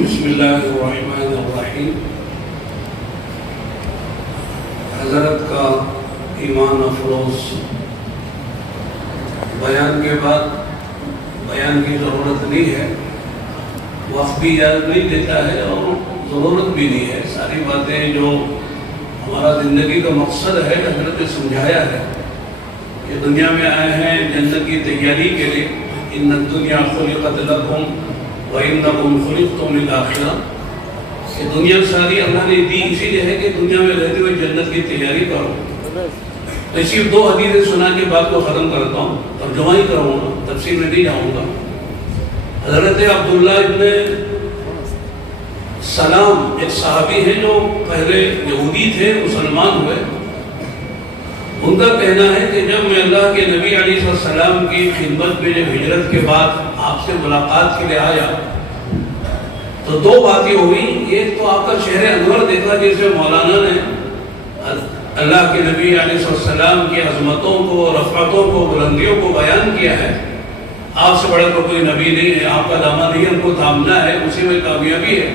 بسم اللہ الرحمن الرحیم۔ حضرت کا ایمان افروز بیان کے بعد بیان کی ضرورت نہیں ہے، وقت بھی یاد نہیں دیتا ہے اور ضرورت بھی نہیں ہے۔ ساری باتیں جو ہمارا زندگی کا مقصد ہے حضرت نے سمجھایا ہے کہ دنیا میں آئے ہیں جنت کی تیاری کے لیے۔ ان الدنیا خلقت لکم وَإِنَّكُمْ خُلِقْتُمْ لِلْآخِرَةِ، کہ دنیا ساری اللہ نے دی اسی لیے ہے کہ دنیا میں رہتے ہوئے جنت کی تیاری کرو۔ میں صرف 2 حدیثیں سنا کے بات کو ختم کرتا ہوں، ترجمہ ہی کروں گا، تفسیر میں نہیں جاؤں گا۔ حضرت عبداللہ ابن سلام ایک صحابی ہیں جو پہلے یہودی تھے، مسلمان ہوئے۔ ان کا کہنا ہے کہ جب میں اللہ کے نبی علیہ السلام کی خدمت میں جب ہجرت کے بعد آپ سے ملاقات کے لیے آیا تو 2 باتیں ہوئی۔ ایک تو آپ کا شہر انور دیکھا جسے مولانا نے اللہ کے نبی علیہ السلام کی عظمتوں کو، رفعتوں کو، بلندیوں کو بیان کیا ہے۔ آپ سے بڑا تو کوئی نبی نہیں ہے، آپ کا دامن ہی ان کو تھامنا ہے، اسی میں کامیابی ہے۔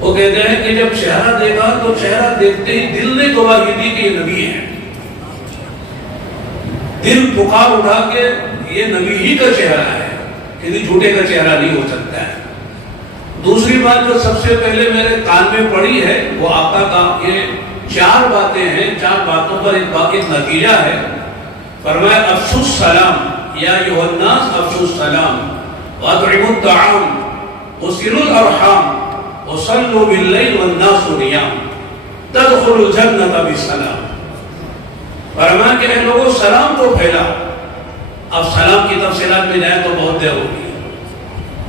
وہ کہتے ہیں کہ جب چہرہ دیکھا تو چہرہ دیکھتے ہی دل نے گواہی دی کہ یہ نبی ہے۔ دل پکار اٹھا کہ یہ نبی ہی کا چہرہ ہے، کسی جھوٹے کا چہرہ نہیں ہو سکتا ہے۔ دوسری بات جو سب سے پہلے میرے کان میں پڑی ہے وہ آقا کا یہ 4 باتیں ہیں، 4 باتوں پر ایک نتیجہ ہے۔ فرمایا افشوا السلام یا ایھا الناس افشوا السلام واطعموا الطعام وصلوا الارحام وصلوا باللیل والناس نیام تدخلوا الجنة بسلام۔ فرمایا کہ اے لوگوں سلام کو پھیلا۔ اب سلام کی تفصیلات میں جائیں تو بہت دیر ہوگی۔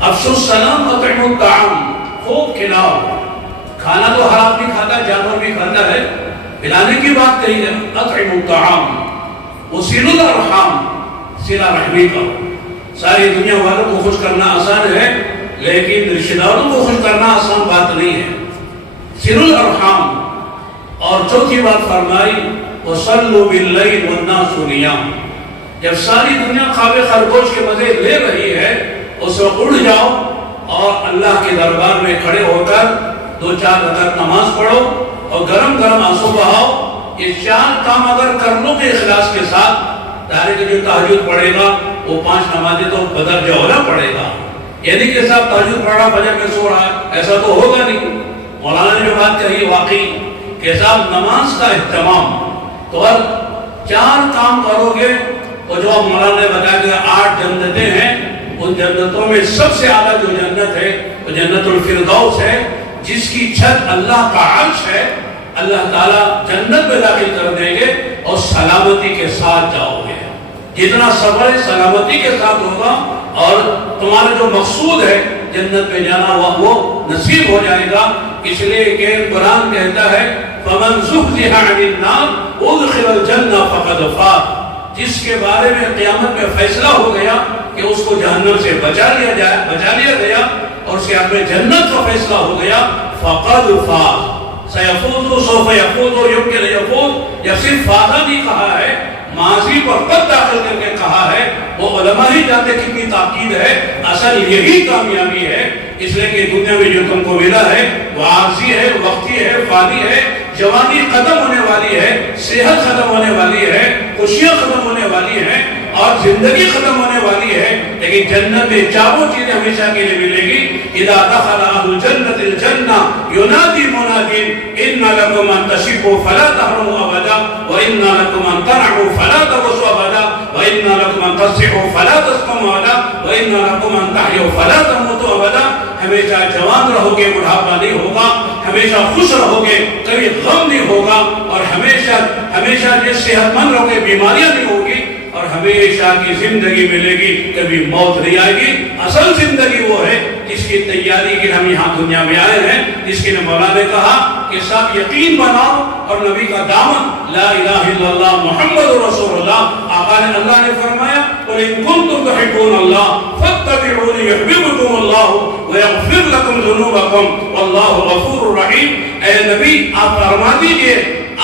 افشوا السلام واطعموا الطعام، خوب کھلاؤ۔ کھانا تو ہر آدمی کھاتا ہے، جانور بھی کھاتا ہے، کھلانے کی بات کہی ہے۔ اطعموا الطعام وصلوا الارحام، صلہ رحمی کرو۔ ساری دنیا والوں کو خوش کرنا آسان ہے لیکن رشتہ داروں کو خوش کرنا آسان بات نہیں ہے۔ صلوا الارحام۔ اور چوتھی بات فرمائی وصلوا باللیل والناس نیام، جب ساری دنیا خواب خرگوش کے مزے لے رہی ہے اس وقت اڑ جاؤ اور اللہ کے دربار میں کھڑے ہو کر 2-4 رکعت نماز پڑھو اور گرم گرم آنسو بہاؤ۔ یہ 4 کام اگر کر لو گے اخلاص کے ساتھ، دارے کے جو تہجد پڑھے گا وہ 5 نمازیں تو بدر جوہرہ پڑھے گا۔ یعنی کہ صاحب تہجد پڑھا فجر میں سو رہا ہے، ایسا تو ہوگا نہیں۔ مولانا نے جو بات کہی واقعی کہ صاحب نماز کا اہتمام تو اگر 4 کام کرو گے تو جو مولانا نے بتایا کہ 8 جنتیں ہیں، ان جنتوں میں سب سے اعلیٰ جو جنت ہے وہ جنت الفردوس ہے، جس کی چھت اللہ کا عرش ہے۔ اللہ تعالیٰ جنت میں داخل کر دیں گے اور سلامتی کے ساتھ جاؤ گے۔ جتنا صبر سلامتی کے ساتھ ہوگا اور تمہارا جو مقصود ہے جنت میں جانا وہ نصیب ہو جائے گا۔ اس لیے کہ قرآن کہتا ہے فَمَنْ زُحْزِحَ عَنِ النَّارِ وَأُدْخِلَ الْجَنَّةَ فَقَدْ فَازَ، جس کے بارے میں قیامت میں فیصلہ ہو گیا کہ اس کو جہنم سے بچا لیا گیا اور اس کے حق میں جنت کا فیصلہ ہو گیا، فَقَدْ فَازَ۔ سَيَفُوزُ سَوْفَ يَفُوزُ يُمْكِنْ يَفُوزُ، یا صرف فاضا نہیں کہا ہے، ماضی پر قد داخل کر کے کہا ہے۔ وہ علماء ہی جانتے کتنی تاکید ہے، اصل یہی کامیابی ہے۔ اس لیے کہ دنیا میں جو تم کو ملا ہے وہ عارضی ہے، وقتی ہے، فانی ہے۔ جوانی ختم ہونے والی ہے، صحت ختم ہونے والی ہے، خوشیاں ختم ہونے والی ہیں اور زندگی ختم ہونے والی ہے، لیکن جنت میں 4 چیزیں ہمیشہ کے لیے ملے گی۔ اذا دخل اهل الجنة الجنة ينادي مناد ان لكم ان تشبوا فلا تحرموا ابدا وان لكم ان تنعموا فلا تبصوا ابدا وان لكم ان تصحوا فلا تسقموا ابدا وان لكم ان تحيوا فلا تموتوا ابدا۔ ہمیشہ جوان رہو گے، بڑھاپا نہیں ہوگا، ہمیشہ خوش رہو گے، کبھی غم نہیں ہوگا، اور ہمیشہ صحت مند رہو گے، بیماریاں نہیں ہوگی، اور ہمیشہ کی زندگی ملے گی، کبھی موت نہیں آئے گی۔ اصل زندگی وہ ہے جس کی تیاری کے ہم یہاں دنیا میں آئے ہیں، جس کے مولا نے کہا کہ سب یقین بناؤ اور نبی کا دامن لا الہ الا اللہ محمد رسول اللہ۔ آقا نے اللہ نے فرمایا قل ان کنتم تحبون اللہ فاتبعونی یحببکم اللہ ویغفر لکم ذنوبکم واللہ غفور رحیم۔ اے نبی آپ فرما دیجئے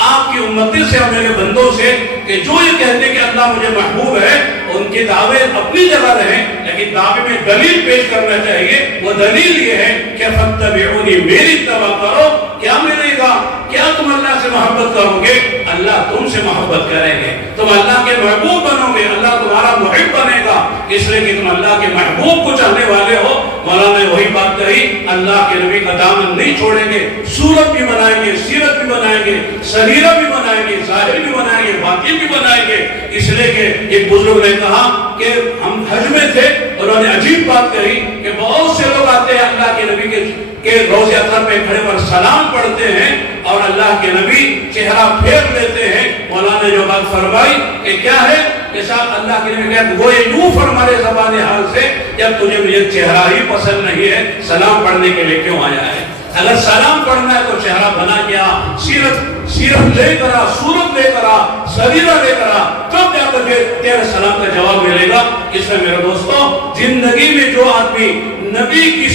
آپ کی امتی سے اور میرے بندوں سے کہ جو یہ کہتے کہ اللہ مجھے محبوب ہے، ان کے دعوے اپنی جگہ رہیں لیکن دعوے میں دلیل پیش کرنا چاہیے۔ وہ دلیل یہ ہے کہ فاتبعونی، میری اتباع کرو. کیا ملے گا؟ کیا تم اللہ سے محبت کرو گے؟ اللہ تم سے محبت کریں گے. تم اللہ کے محبوب بنو گے، اللہ تمہارا محب بنے گا. اس لیے کہ تم اللہ کے محبوب کو چاہنے والے ہو. مولانا نے وہی بات کہی، اللہ کے نبی کا دامن نہیں چھوڑیں گے. صورت بھی بنائیں گے، سیرت بھی بنائیں گے، سریرہ بھی بنائیں گے، ظاہر بھی بنائیں گے، باطن بھی بنائیں گے. اس لیے کہ ایک بزرگ نے کہا کہ ہم حج میں تھے، انہوں نے عجیب بات کہی کہ بہت سے لوگ آتے ہیں اللہ کے نبی کے روضہ اطہر پہ کھڑے پر سلام پڑھتے ہیں اور اللہ کے نبی چہرہ پھیر لیتے ہیں. مولانا نے جو بات فرمائی کہ کیا ہے کہ صاحب اللہ کے نبی کہتے وہ یوں فرما رہے زبان حال سے، جب تجھے مجھے چہرہ ہی پسند نہیں ہے سلام پڑھنے کے لیے کیوں آیا ہے؟ اگر سلام پڑھنا ہے تو چہرہ بنا کیا، سیرت لے کر آ، صورت لے کر آ، سریرہ لے کر آ، تب جا کر تیرے سلام کا جواب ملے گا. اس میں میرے دوستوں، زندگی میں جو آدمی نبی کی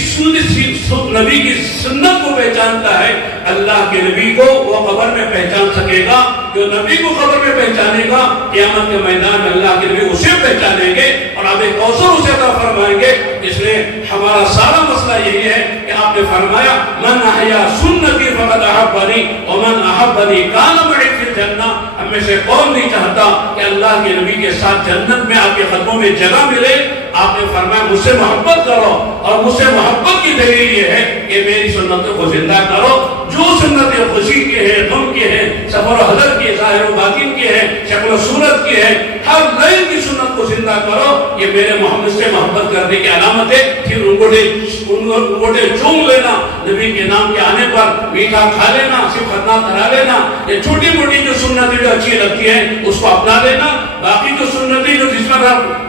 سنت کو پہچانتا ہے، اللہ کے نبی کو وہ قبر میں پہچان سکے گا. جو نبی کو قبر میں پہچانے گا، قیامت کے میدان میں اللہ کے نبی اسے پہچانیں گے اور آب کوثر اسے عطا فرمائیں گے. اس لیے ہمارا سارا مسئلہ یہی ہے کہ آپ نے فرمایا من احیا سنتی فقد احبنی ومن احبنی کان معی فی الجنہ. ہم میں سے کون نہیں چاہتا کہ اللہ کے نبی کے ساتھ جنت میں آپ کے قدموں میں جگہ ملے. آپ نے فرمایا مجھ سے محبت کرو، اور مجھ سے محبت کی دلیل یہ ہے کہ میری سنتوں کو زندہ کرو. جو سنتیں خوشی کے ہیں، غم کے ہیں، سفر و حضر کے، ظاہر و باطن کے ہیں، شکل و صورت کے ہیں، ہر نئی کی سنت کو زندہ کرو. یہ میرے محمد سے محبت کرنے کی علامت ہے. پھر انگوٹے چوم لینا، نبی کے نام کے آنے پر میٹھا کھا لینا، صرف ختنہ کرا لینا، یہ چھوٹی موٹی جو سنتیں جو اچھی لگتی ہیں اس کو اپنا لینا. باقی جو سنتیں جو جس میں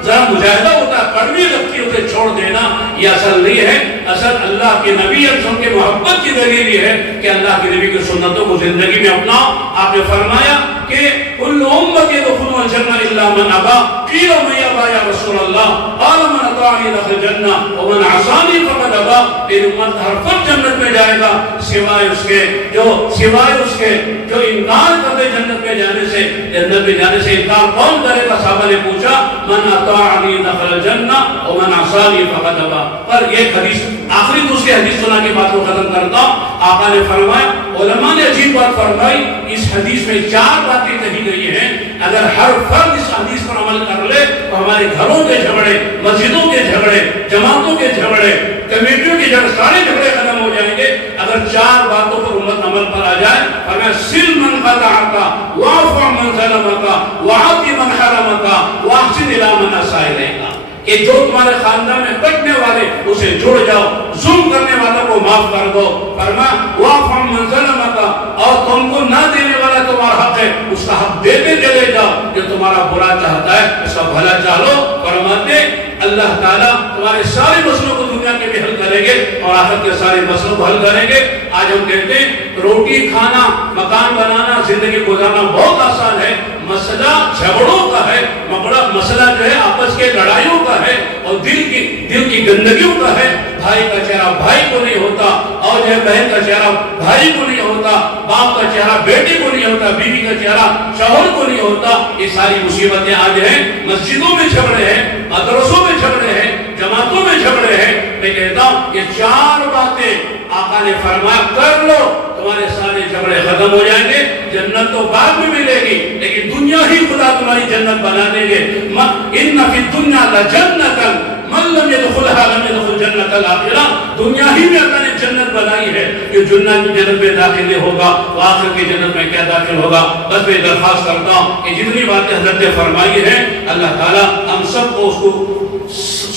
ذرا مجاہدہ ہوتا ہے، کڑوی لگتی ہے، اسے چھوڑ دینا. یہ اصل نہیں ہے. اصل اللہ کے نبی اکرم کے محبت کی دلیل یہ ہے کہ اللہ کے نبی کی سنتوں کو زندگی میں اپناؤ. آپ نے فرمایا کہ کل امت يدخلون الجنہ الا من ابا قیل من یابا یا رسول اللہ قال من اطاعنی دخل الجنہ ومن عصانی فقد ابا. میری امت ہر فرد جنت میں جائے گا سوائے اس کے جو انکار کرتے جنت میں جانے سے انکار کون کرے گا؟ صحابہ نے پوچھا من اطاعنی دخل الجنہ ومن عصانی فقد ابا. پر یہ حدیث آخری دوسری حدیث سنا کے بات کو ختم کرتا ہوں. آقا نے فرمایا، علماء نے عجیب بات فرمائی، اس حدیث میں 4 باتیں کہی گئی ہیں. اگر ہر فرد اس حدیث پر عمل کر لے تو ہمارے گھروں کے جھگڑے، مسجدوں کے جھگڑے، جماعتوں کے جھگڑے، کمیٹیوں کے جھگڑے، سارے جھگڑے ختم ہو جائیں گے اگر 4 باتوں پر امت عمل پر آ جائے. فرمایا سل من قطعک واعف عمن ظلمک وعاف من حرمک واحسن الی من اساء الیک. کہ جو تمہارے خاندان میں کٹنے والے اسے جڑ جاؤ، ظلم کرنے والوں کو معاف کر دو. فرمایا واعف عمن ظلمک، اور تم کو نہ دینے والا تمہارا حق ہے اس کا حق دیتے چلے جاؤ. جو تمہارا برا چاہتا ہے اس کا بھلا چاہو. فرماتے اللہ تعالیٰ تمہارے سارے مسئلوں کو دنیا کے بھی حل کریں گے اور آخرت کے سارے مسئلوں کو حل کریں گے. آج ہم کہتے ہیں روٹی کھانا، مکان بنانا، زندگی گزارنا بہت آسان ہے. مسئلہ جھگڑوں کا ہے، مسئلہ جو ہے آپس کے لڑائیوں کا ہے اور دل کی گندگیوں کا ہے. بھائی کا چہرہ بھائی کو نہیں ہوتا، اور جو ہے بہن کا چہرہ بھائی کو نہیں ہوتا، باپ کا چہرہ بیٹے کو نہیں ہوتا، بیوی کا چہرہ شوہر کو نہیں ہوتا. یہ ساری مصیبتیں آج ہیں. مسجدوں میں جھگڑے ہیں، مدرسوں میں جھگڑے ہیں، جماعتوں میں جھگڑے ہیں. میں کہتا ہوں یہ 4 باتیں آقا نے فرمایا کر لو، تمہارے سارے جھگڑے ختم ہو جائیں گے. جنت تو بعد میں ملے گی لیکن دنیا ہی خدا تمہاری جنت بنا دیں گے. ان فی الدنیا لجنۃ من لم يدخلها لم يدخل جنت الاخرہ. دنیا ہی میں اللہ نے جنت بنائی ہے. جو جنت میں داخل ہوگا وہ آخرت کی جنت میں کیا داخل ہوگا. بس میں درخواست کرتا ہوں کہ جتنی باتیں حضرت نے فرمائی ہیں اللہ تعالیٰ ہم سب کو اس کو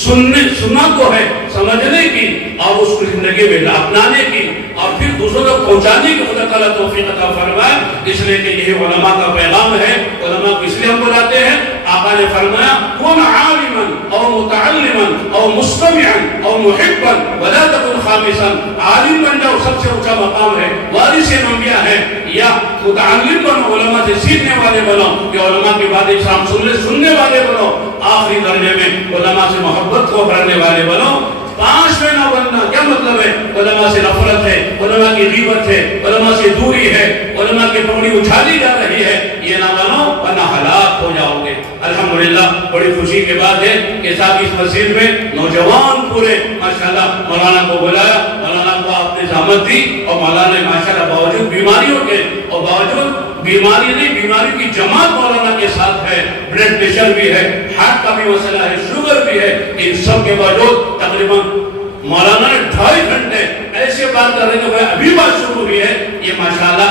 سننا تو ہے، سمجھنے کی اور اس کو زندگی میں اپنانے کی اور پھر دوسروں کو پہنچانے کی خدا تعالیٰ توفیق عطا فرمائے. اس لیے کہ یہ علماء کا پیغام ہے. علماء کو اس لیے ہم بلاتے ہیں. آقا نے فرمایا کن عالما او متعلما او مستمعا او محبا ولا تكن خامسا. عالم بن جاؤ، سب سے اونچا مقام ہے، وارث انبیاء ہے. یا متعلم بنو، علماء سے سیکھنے والے بنو، یا علماء کی باتیں اسلام سننے والے بنو. آخری درجے میں علماء سے محبت کو کرنے والے بنو. 5 میں نہ بننا کیا مطلب ہے؟ علماء سے نفرت ہے، علماء کی غیبت ہے، علماء سے دوری ہے، علماء کی پگڑی اچھالی جا رہی ہے. یہ نہ بنو ورنہ ورنہ ہلاک ہو جاؤ گے۔ الحمدللہ بڑی خوشی کی بات ہے کہ صاحب اس مسجد میں نوجوان پورے ماشاءاللہ مولانا کو بلایا، مولانا کو آپ نے زحمت دی، اور مولانا نے ماشاءاللہ باوجود بیماریوں کے اور باوجود بیماری نہیں، بیماری کی جماعت مولانا کے ساتھ ہے، بلڈ پریشر بھی ہے، ہارٹ کا بھی مسئلہ ہے، شوگر بھی ہے، ان سب کے باوجود تقریباً مولانا نے 2.5 گھنٹے ایسے بات کر رہے ہیں کہ ابھی بات شروع ہوئی ہے۔ یہ ماشاءاللہ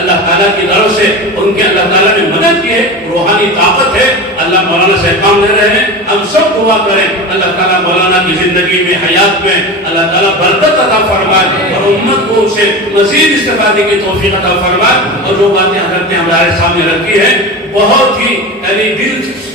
اللہ تعالیٰ کی طرف سے ان کے اللہ تعالیٰ نے مدد کی ہے، روحانی طاقت ہے۔ اللہ مولانا سے کام لے رہے ہیں، ہم سب دعا کریں اللہ تعالیٰ مولانا کی زندگی میں، حیات میں اللہ تعالیٰ برکت عطا فرمائے اور امت کو اسے مزید استفادے کی توفیق عطا فرمائے۔ اور جو باتیں حضرت نے ہمارے سامنے رکھی ہیں بہت ہی یعنی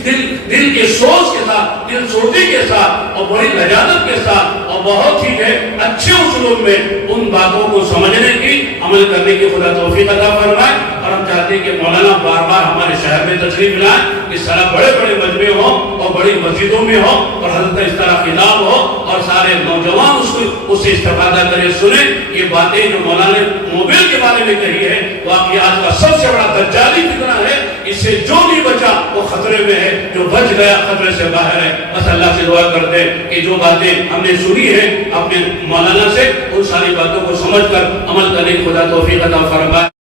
دل کے سوچ کے ساتھ، دل سوچی کے ساتھ اور بڑی لجاجت کے ساتھ اور بہت ہی اچھے اسلوب میں ان باتوں کو سمجھنے کی، عمل کرنے کی خدا توفیق عطا فرمائے۔ اور ہم چاہتے ہیں کہ مولانا بار بار ہمارے شہر میں تشریف لائیں، اس طرح بڑے بڑے مجمع ہوں اور بڑی مسجدوں میں ہوں، اور حضرت اس طرح خطاب ہو اور سارے نوجوان اس سے استفادہ کریں، سنیں یہ باتیں جو مولانا نے موبائل کے بارے میں کہی ہے۔ واقعی آج کا سب سے بڑا دجالی فتنہ ہے، اس سے جو نہیں بچا وہ خطرے میں ہے، جو بچ گیا خطرے سے باہر ہے۔ بس اللہ سے دعا کرتے ہیں کہ جو باتیں ہم نے سنی ہیں اپنے مولانا سے، ان ساری باتوں کو سمجھ کر عمل کرنے کی خدا توفیق عطا فرمائے۔